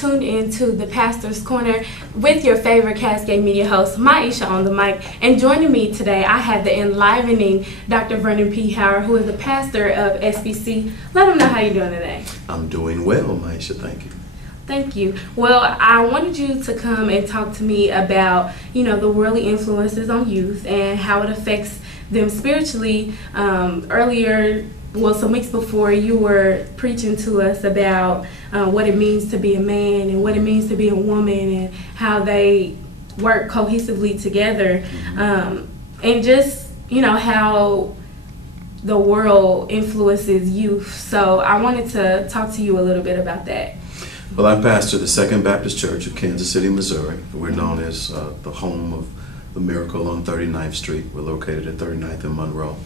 tuned into the Pastor's Corner with your favorite Cascade Media host, Maisha on the mic. And joining me today, I have the enlivening Dr. Vernon P. Howard, who is the pastor of SBC. Let him know how you're doing today. I'm doing well, Maisha. Thank you. Thank you. Well, I wanted you to come and talk to me about, the worldly influences on youth and how it affects them spiritually. Earlier, some weeks before, you were preaching to us about what it means to be a man and what it means to be a woman and how they work cohesively together. And just, how the world influences youth. So I wanted to talk to you a little bit about that. Well, I pastor the Second Baptist Church of Kansas City, Missouri. We're known as the home of the miracle on 39th Street. We're located at 39th and Monroe.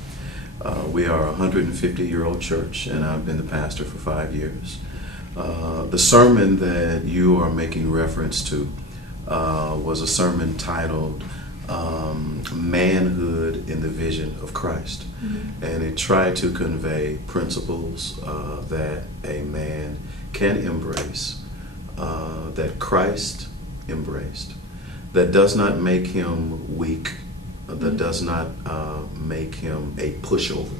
We are a 150-year-old church, and I've been the pastor for 5 years. The sermon that you are making reference to was a sermon titled Manhood in the Vision of Christ. And it tried to convey principles that a man can embrace, that Christ embraced, that does not make him weak, that does not make him a pushover,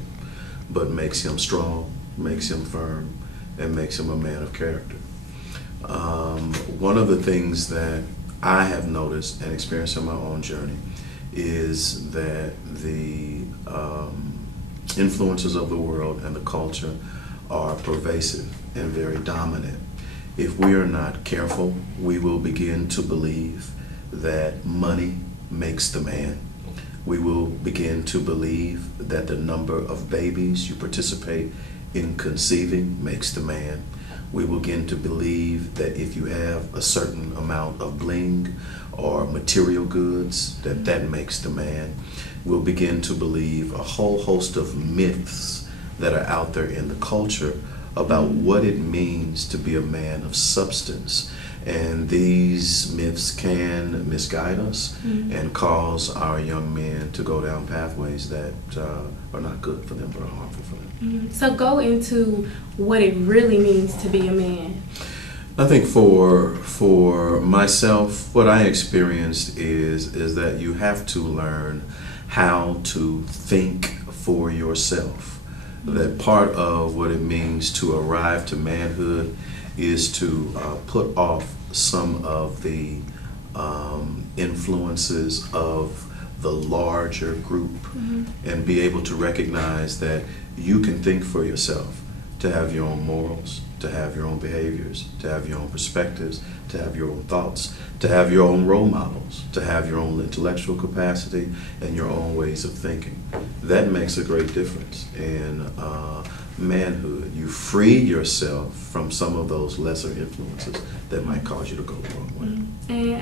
but makes him strong, makes him firm, and makes him a man of character. One of the things that I have noticed and experienced in my own journey is that the influences of the world and the culture are pervasive and very dominant. If we are not careful, we will begin to believe that money makes the man. We will begin to believe that the number of babies you participate in conceiving makes the man. We will begin to believe that if you have a certain amount of bling or material goods, that makes the man. We'll begin to believe a whole host of myths that are out there in the culture about what it means to be a man of substance. And these myths can misguide us and cause our young men to go down pathways that are not good for them, but are harmful for them. So go into what it really means to be a man. I think for myself, what I experienced is that you have to learn how to think for yourself. That part of what it means to arrive to manhood is to put off some of the influences of the larger group and be able to recognize that you can think for yourself, to have your own morals, to have your own behaviors, to have your own perspectives, to have your own thoughts, to have your own role models, to have your own intellectual capacity and your own ways of thinking. That makes a great difference in manhood. You free yourself from some of those lesser influences that might cause you to go the wrong way.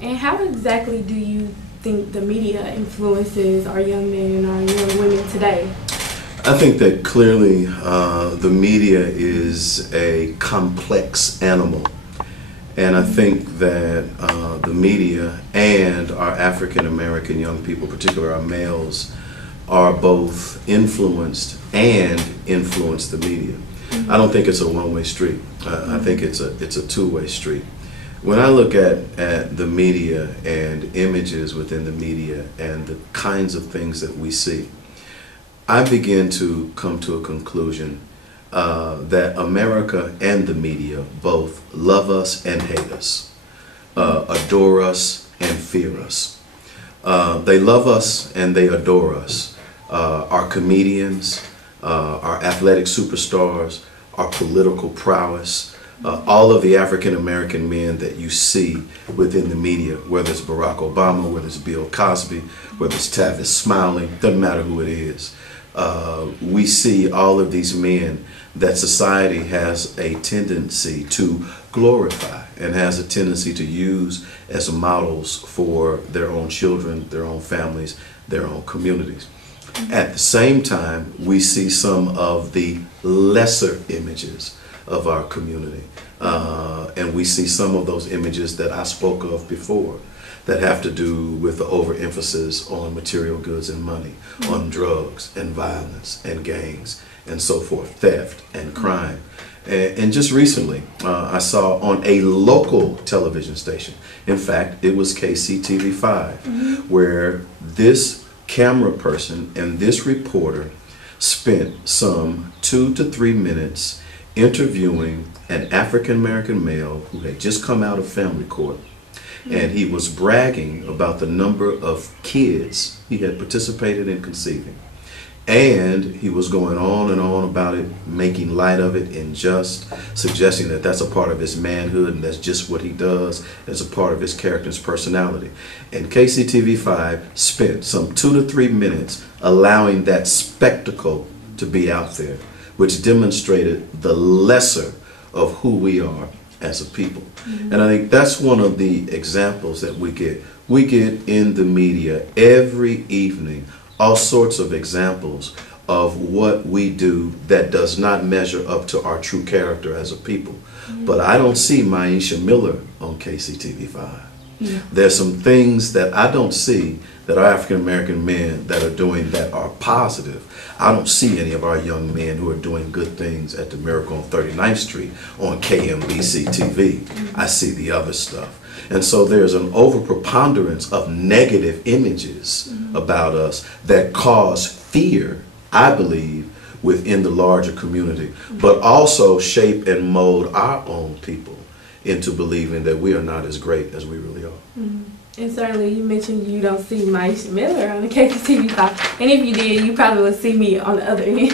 And how exactly do you think the media influences our young men and our young women today? I think that clearly the media is a complex animal. And I think that the media and our African American young people, particularly our males, are both influenced and influence the media. I don't think it's a one-way street. I think it's a two-way street. When I look at the media and images within the media and the kinds of things that we see, I begin to come to a conclusion that America and the media both love us and hate us, adore us and fear us. They love us and they adore us. Our comedians, our athletic superstars, our political prowess, all of the African American men that you see within the media, whether it's Barack Obama, whether it's Bill Cosby, whether it's Tavis Smiley, doesn't matter who it is. We see all of these men that society has a tendency to glorify and has a tendency to use as models for their own children, their own families, their own communities. At the same time, we see some of the lesser images of our community. And we see some of those images that I spoke of before that have to do with the overemphasis on material goods and money, on drugs and violence and gangs and so forth, theft and crime. And just recently, I saw on a local television station, in fact, it was KCTV5, where this camera person and this reporter spent some 2 to 3 minutes interviewing an African American male who had just come out of family court. And he was bragging about the number of kids he had participated in conceiving. And he was going on and on about it, making light of it, and just suggesting that that's a part of his manhood and that's just what he does as a part of his character and his personality. And KCTV5 spent some 2 to 3 minutes allowing that spectacle to be out there, which demonstrated the lesser of who we are as a people. And I think that's one of the examples that we get. We get in the media every evening all sorts of examples of what we do that does not measure up to our true character as a people. But I don't see Maisha Miller on KCTV5. There's some things that I don't see that our African American men that are doing that are positive. I don't see any of our young men who are doing good things at the Miracle on 39th Street on KMBC TV. I see the other stuff. And so there's an overpreponderance of negative images about us that cause fear, I believe, within the larger community, but also shape and mold our own people into believing that we are not as great as we really are. And certainly you mentioned you don't see Maisha Miller on the KCTV5. And if you did, you probably would see me on the other end,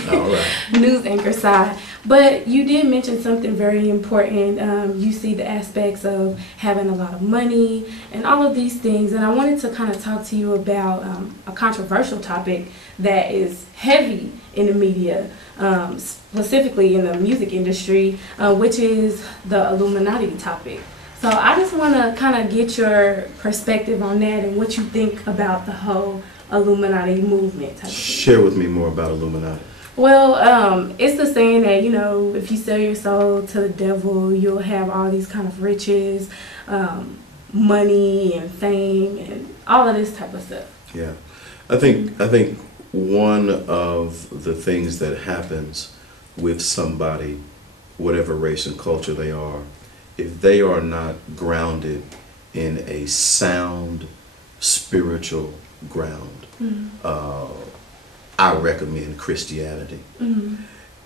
news anchor side. But you did mention something very important. You see the aspects of having a lot of money and all of these things. And I wanted to kind of talk to you about a controversial topic that is heavy in the media, specifically in the music industry, which is the Illuminati topic. So I just want to kind of get your perspective on that and what you think about the whole Illuminati movement type of thing. Share with me more about Illuminati. Well, it's the saying that, you know, if you sell your soul to the devil, you'll have all these kind of riches, money and fame and all of this type of stuff. Yeah. I think one of the things that happens with somebody, whatever race and culture they are, if they are not grounded in a sound spiritual ground, I recommend Christianity.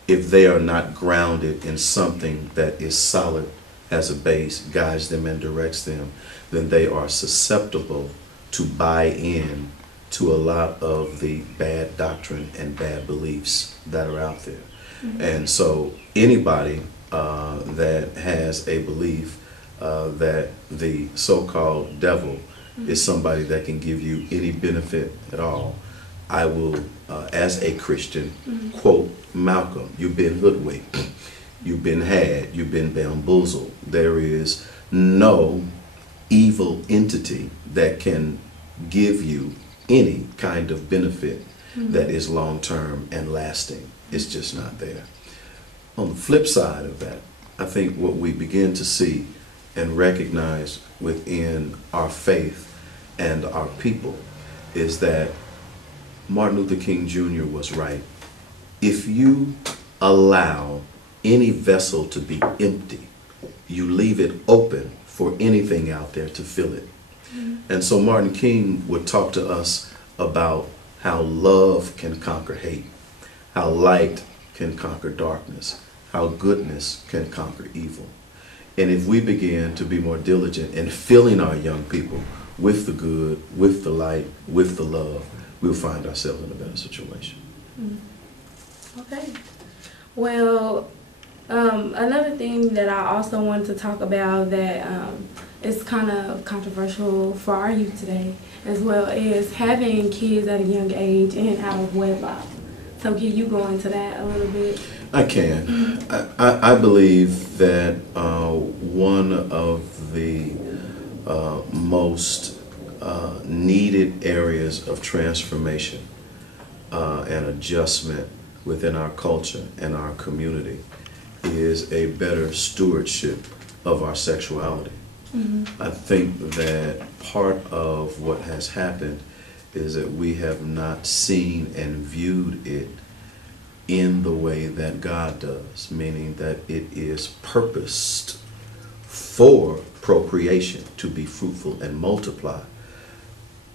If they are not grounded in something that is solid as a base, guides them and directs them, then they are susceptible to buy in to a lot of the bad doctrine and bad beliefs that are out there. And so anybody that has a belief that the so-called devil is somebody that can give you any benefit at all, I will, as a Christian, quote Malcolm, you've been hoodwinked, you've been had, you've been bamboozled. There is no evil entity that can give you any kind of benefit that is long-term and lasting. It's just not there. On the flip side of that, I think what we begin to see and recognize within our faith and our people is that Martin Luther King Jr. was right. If you allow any vessel to be empty, you leave it open for anything out there to fill it. And so Martin King would talk to us about how love can conquer hate, how light can conquer darkness, how goodness can conquer evil. And if we begin to be more diligent in filling our young people with the good, with the light, with the love, we'll find ourselves in a better situation. Okay. Well, another thing that I also wanted to talk about that is kind of controversial for our youth today as well is having kids at a young age and out of wedlock. So can you go into that a little bit? I can. I believe that one of the most needed areas of transformation and adjustment within our culture and our community is a better stewardship of our sexuality. I think that part of what has happened is that we have not seen and viewed it in the way that God does, meaning that it is purposed for procreation, to be fruitful and multiply.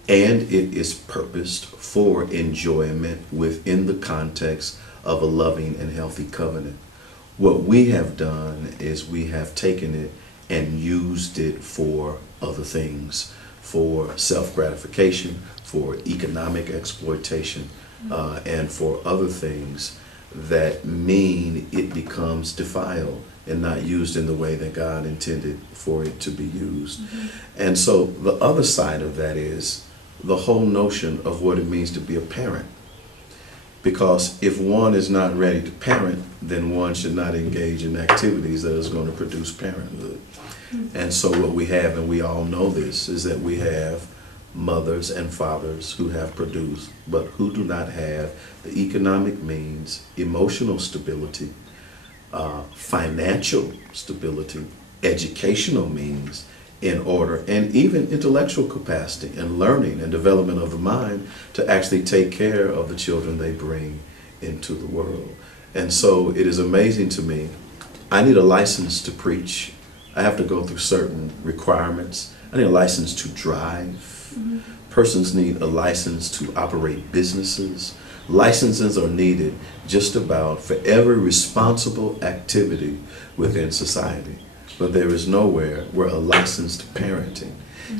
And it is purposed for enjoyment within the context of a loving and healthy covenant. What we have done is we have taken it and used it for other things, for self-gratification, for economic exploitation, and for other things that mean it becomes defiled and not used in the way that God intended for it to be used. And so the other side of that is the whole notion of what it means to be a parent. Because if one is not ready to parent, then one should not engage in activities that is going to produce parenthood. And so what we have, and we all know this, is that we have mothers and fathers who have produced, but who do not have the economic means, emotional stability, financial stability, educational means, in order, and even intellectual capacity and learning and development of the mind to actually take care of the children they bring into the world. And so it is amazing to me. I need a license to preach. I have to go through certain requirements. I need a license to drive. Persons need a license to operate businesses. Licenses are needed just about for every responsible activity within society. But there is nowhere where a licensed parenting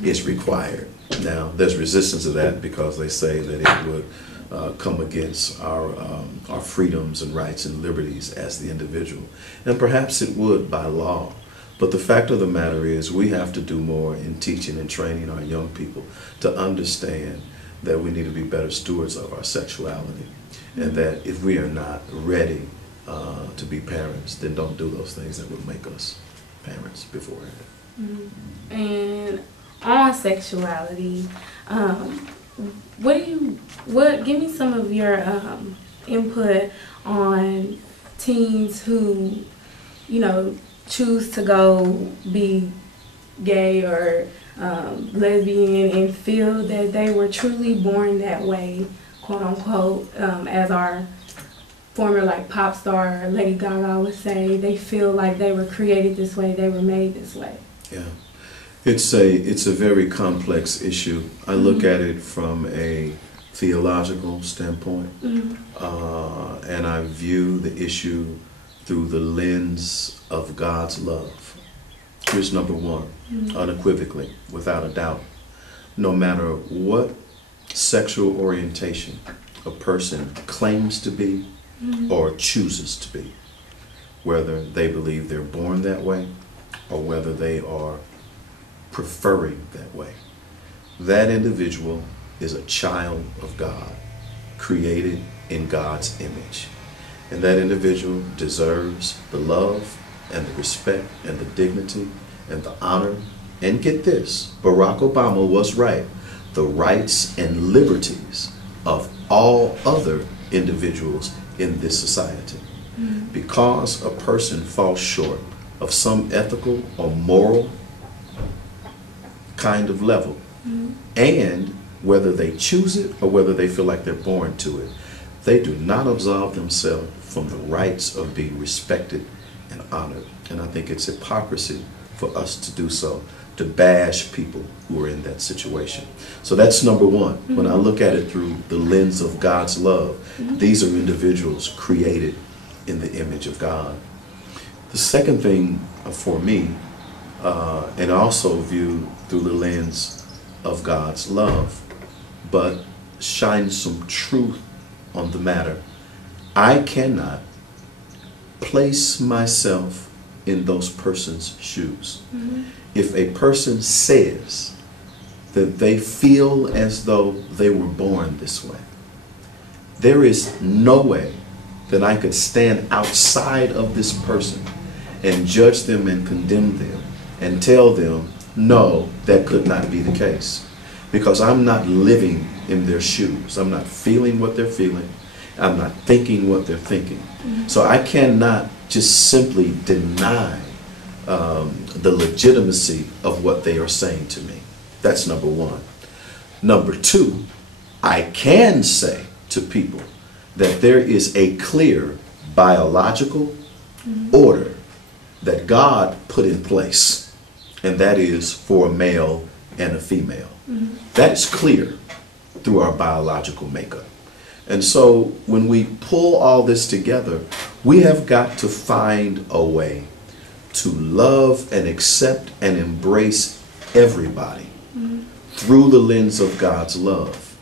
is required. Now, there's resistance to that because they say that it would come against our freedoms and rights and liberties as the individual. And perhaps it would by law. But the fact of the matter is we have to do more in teaching and training our young people to understand that we need to be better stewards of our sexuality. And that if we are not ready to be parents, then don't do those things that would make us parents beforehand. And on sexuality, give me some of your input on teens who, choose to go be gay or lesbian and feel that they were truly born that way, quote unquote, as our former pop star Lady Gaga would say. They feel like they were created this way, they were made this way. Yeah, it's a very complex issue. I look at it from a theological standpoint, and I view the issue through the lens of God's love. Here's number one, unequivocally, without a doubt. No matter what sexual orientation a person claims to be or chooses to be, whether they believe they're born that way or whether they are preferring that way, that individual is a child of God, created in God's image. And that individual deserves the love and the respect and the dignity and the honor. And get this, Barack Obama was right, the rights and liberties of all other individuals in this society. Because a person falls short of some ethical or moral kind of level, and whether they choose it or whether they feel like they're born to it, they do not absolve themselves from the rights of being respected and honored. And I think it's hypocrisy for us to do so, to bash people who are in that situation. So that's number one. When I look at it through the lens of God's love, these are individuals created in the image of God. The second thing for me, and also viewed through the lens of God's love, but shine some truth on the matter, I cannot place myself in those persons' shoes. If a person says that they feel as though they were born this way, there is no way that I could stand outside of this person and judge them and condemn them and tell them, no, that could not be the case. Because I'm not living in their shoes. I'm not feeling what they're feeling. I'm not thinking what they're thinking. So I cannot just simply deny the legitimacy of what they are saying to me. That's number one. Number two, I can say to people that there is a clear biological order that God put in place, and that is for a male and a female. That is clear through our biological makeup. And so when we pull all this together, we have got to find a way to love and accept and embrace everybody through the lens of God's love.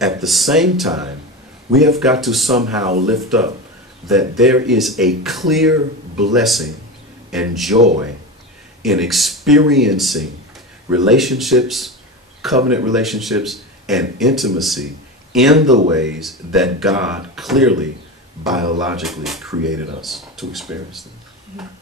At the same time, we have got to somehow lift up that there is a clear blessing and joy in experiencing relationships, covenant relationships, and intimacy in the ways that God clearly biologically created us to experience them.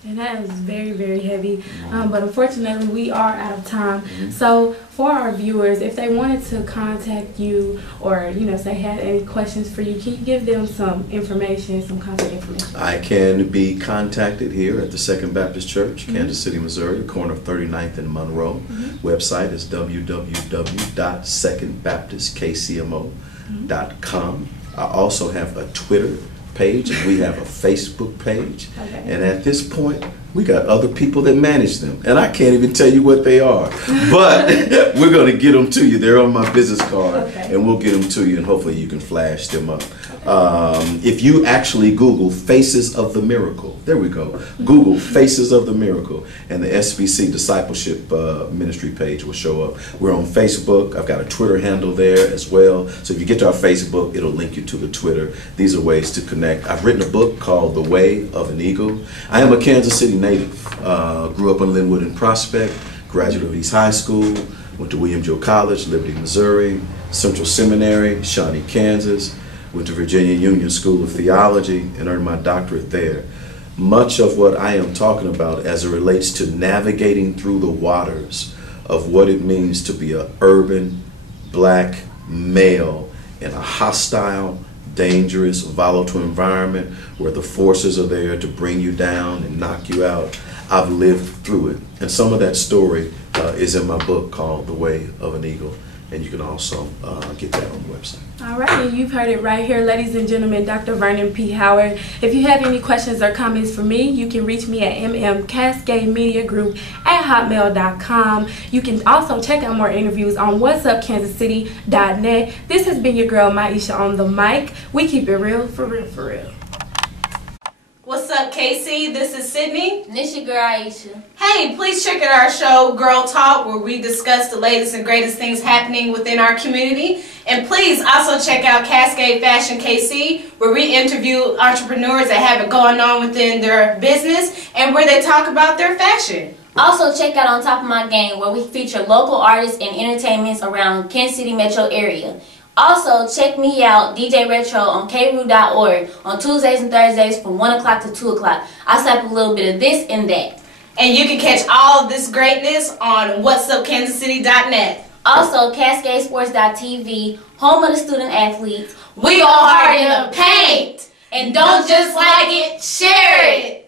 And that is very, very heavy. But unfortunately, we are out of time. So for our viewers, if they wanted to contact you or, say had any questions for you, can you give them some information, some contact information? I can be contacted here at the Second Baptist Church, Kansas City, Missouri, corner of 39th and Monroe. Website is www.secondbaptistkcmo.com. I also have a Twitter page, and we have a Facebook page. And at this point, we got other people that manage them, and I can't even tell you what they are, but we're going to get them to you. They're on my business card, and we'll get them to you, and hopefully you can flash them up. If you actually Google Faces of the Miracle, there we go, Google Faces of the Miracle, and the SBC Discipleship Ministry page will show up. We're on Facebook. I've got a Twitter handle there as well, so if you get to our Facebook, it'll link you to the Twitter. These are ways to connect. I've written a book called The Way of an Eagle. I am a Kansas City native. Grew up in Linwood and Prospect, graduate of East High School, went to William Joe College, Liberty, Missouri, Central Seminary, Shawnee, Kansas, went to Virginia Union School of Theology and earned my doctorate there. Much of what I am talking about as it relates to navigating through the waters of what it means to be an urban black male in a hostile, dangerous, volatile environment where the forces are there to bring you down and knock you out. I've lived through it. And some of that story is in my book called The Way of an Eagle. And you can also get that on the website. All right, and you've heard it right here, ladies and gentlemen, Dr. Vernon P. Howard. If you have any questions or comments for me, you can reach me at mmcascademediagroup@hotmail.com. You can also check out more interviews on whatsupkansascity.net. This has been your girl, Maisha, on the mic. We keep it real, for real, for real. What's up, KC? This is Sydney. And this your girl, Aisha. Hey, please check out our show, Girl Talk, where we discuss the latest and greatest things happening within our community. And please also check out Cascade Fashion KC, where we interview entrepreneurs that have it going on within their business and where they talk about their fashion. Also check out On Top of My Game, where we feature local artists and entertainments around Kansas City metro area. Also, check me out, DJ Retro, on kroo.org on Tuesdays and Thursdays from 1 o'clock to 2 o'clock. I slap a little bit of this and that. And you can catch all of this greatness on whatsupkansascity.net. Also, CascadeSports.tv, home of the student athletes. We go hard in the paint. And don't just like it, share it.